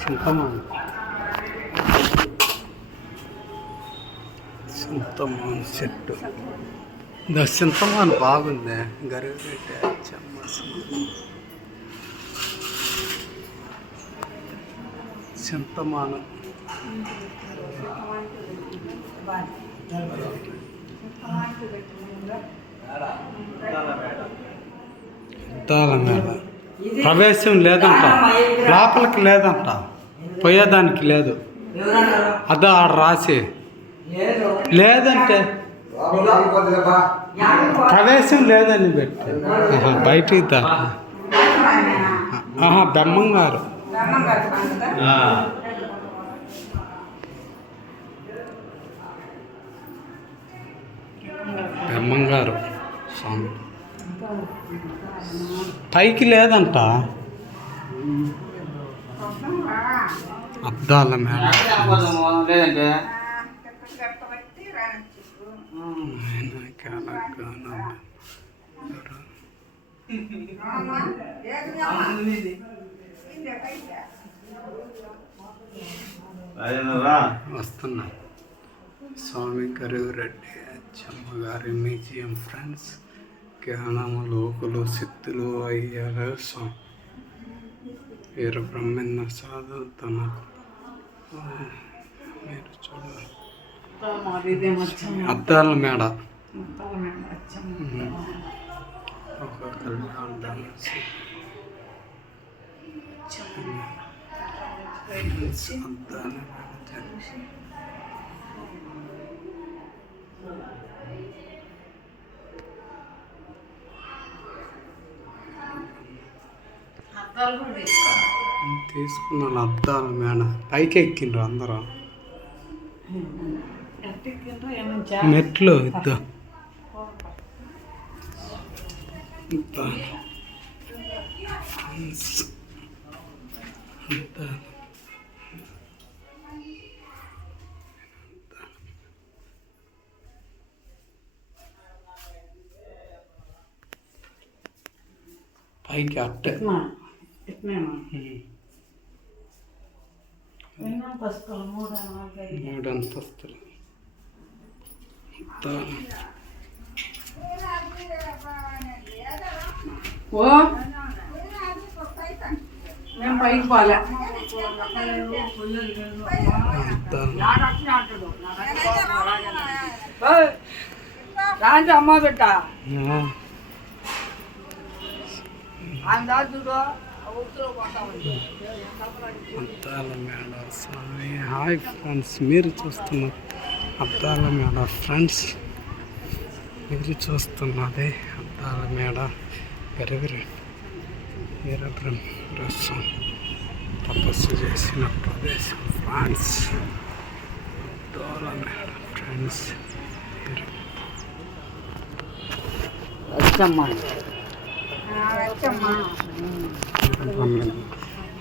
చింతమాను చింతమాను చెట్టు. దా చింతమాను బాగుంది. గరిపెట్టే చింతమాను. ప్రవేశం లేదంట. లోపలికి లేదంట. పోయేదానికి లేదు. అదో ఆడ రాసి. లేదంటే ప్రవేశం లేదని పెట్టి. బయటికి దా. ఆహా బెమ్మంగారు బెమ్మంగారు స్వామి. పైకి లేదంట. అద్దాల మేడ లేదంటే వస్తున్నా. స్వామి కరువురెడ్డి అచ్చమ్మ గారి మ్యూజియం ఫ్రెండ్స్ జ్ఞానము లోకులు సిద్ధులు అయ్యారు స్వామి వీర బ్రహ్మన్న సాధు తన మీరు చూడాలి అద్దాల మేడ ఒక కళ్యాణ డాన్స్. అద్దాల మేడ తీసుకున్నాను అద్దాల మేడ. పైకి ఎక్కిండ్రు అందరూ. మెట్లు ఇద్దా. అద్దాలు. అద్దాలు. పైకి అట్టే మూడు అంతస్తులు అద్దాలు. ఓ మేము పైకి పోలే అద్దాలు. ఓయ్, రాంటి అమ్మ బిడ్డ ఆ. అందా చూడు ఊపిలో పోతామండి అద్దాల మేడ స్వామి. హాయ్ ఫ్రెండ్స్ మీరు చూస్తున్నారు అద్దాల మేడ ఫ్రెండ్స్ మీరు చూస్తున్నది అద్దాల మేడ పెరుగురు వీరబ్రహ్మరసం తపస్సు చేసిన ప్రదేశం ఫ్రాన్స్. అద్దాల మేడ ఫ్రెండ్స్ వచ్చమ్మా. అచ్చం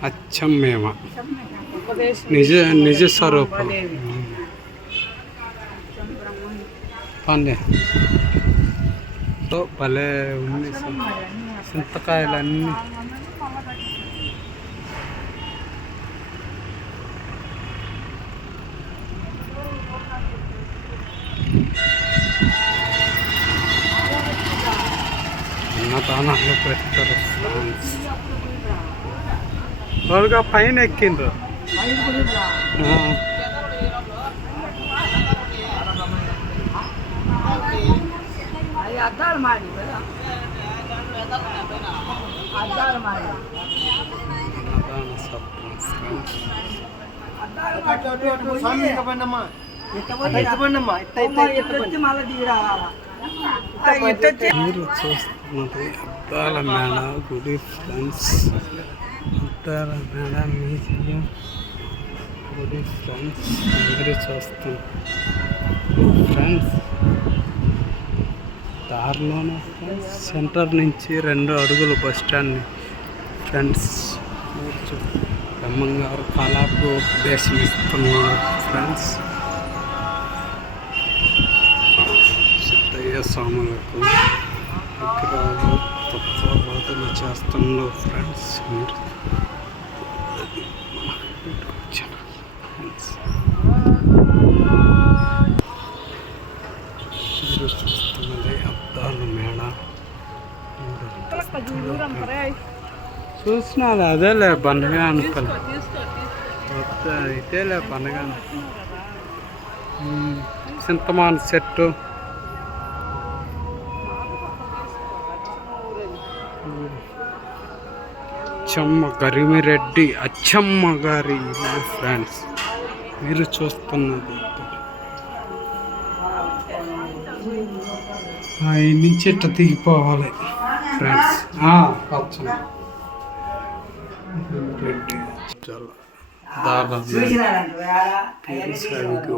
అచ్చమ్మేమ నిజ నిజ స్వరూపం. పండే. సో భలే ఉంది చింతకాయలు అన్నీ అన్నదానాలు పెడతారు త్వరగా పైన ఎక్కిండ్రు. అద్దాలు మాడి అద్దాలు మాడి మీరు చూస్తున్నది అద్దాల మేడ గుడి ఫ్రెండ్స్. ఉత్తరాన మ్యూజియం గుడి ఫ్రెండ్స్ అందరూ చూస్తాం. ఫ్రెండ్స్ దారిలోనే ఫ్రెండ్స్ సెంటర్ నుంచి రెండు అడుగులు బస్ స్టాండ్ ఫ్రెండ్స్ బ్రహ్మంగారు కళాకు ఉపదేశం ఇస్తున్నారు ఫ్రెండ్స్ సిద్ధయ్య స్వాములకు విగ్రహాలు తత్వాలు చేస్తున్నారు ఫ్రెండ్స్ మీరు ఫ్రెండ్స్ మీరు చూస్తున్నది అద్దాల మేడ అదేలే పండుగ అనుకోలే కొత్త ఇదేలే పండుగ చింతమాన్ చెట్టు. అచ్చమ్మ గరిమిరెడ్డి అచ్చమ్మ గారి ఫ్రెండ్స్ మీరు చూస్తున్నది ఈ నుంచి ఇట్ట దిగిపోవాలి. ఫ్రెండ్స్ వచ్చాను రెడ్డి. చాలా దాదాపు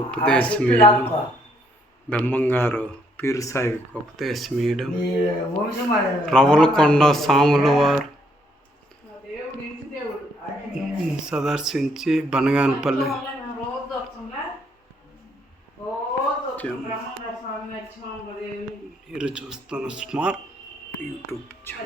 ఉపదేశమీయడం బెమ్మంగారు పీరుసాయికి ఉపదేశమీయడం రవలకొండ సాముల వారు. సదర్శించి బనగానపల్లి. మీరు చూస్తున్న స్మార్ట్ యూట్యూబ్ ఛానల్.